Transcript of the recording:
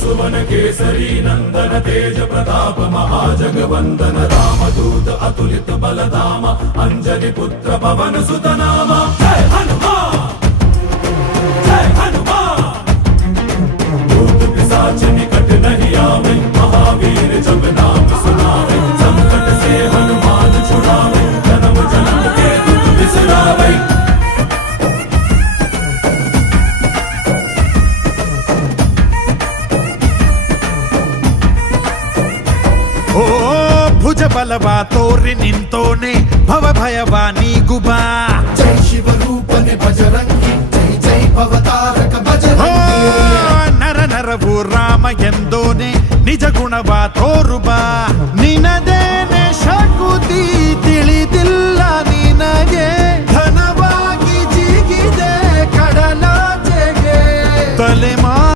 सुवन केसरी नंदन तेज प्रताप महाजगवंदन रामदूत अतुलित बलधाम अंजनी पुत्र पवन सुत नाम जय हनुमान जय हनुमान। भूत पिशाच निकट नहीं आवे महावीर जब नाम सुनावे संकट से हनुमान छुड़ावे जन्म जन्म के दुख बिसरावे। ಓ ಭುಜ ಬಲವ ತೋರಿ ನಿಂತೋನೆ ಭವ ಭಯವ ನೀಗುಬಾ ಜೈ ಶಿವರೂಪನೆ ಬಜರಂಗಿ ಜೈ ಜೈ ಭವತಾರಕ ಬಜರಂಗಿ ನರ ನರವು ರಾಮ ಎಂದೋನೆ ನಿಜ ಗುಣವ ತೋರುಬಾ ನಿನದೇನೆ ಶಕುತಿ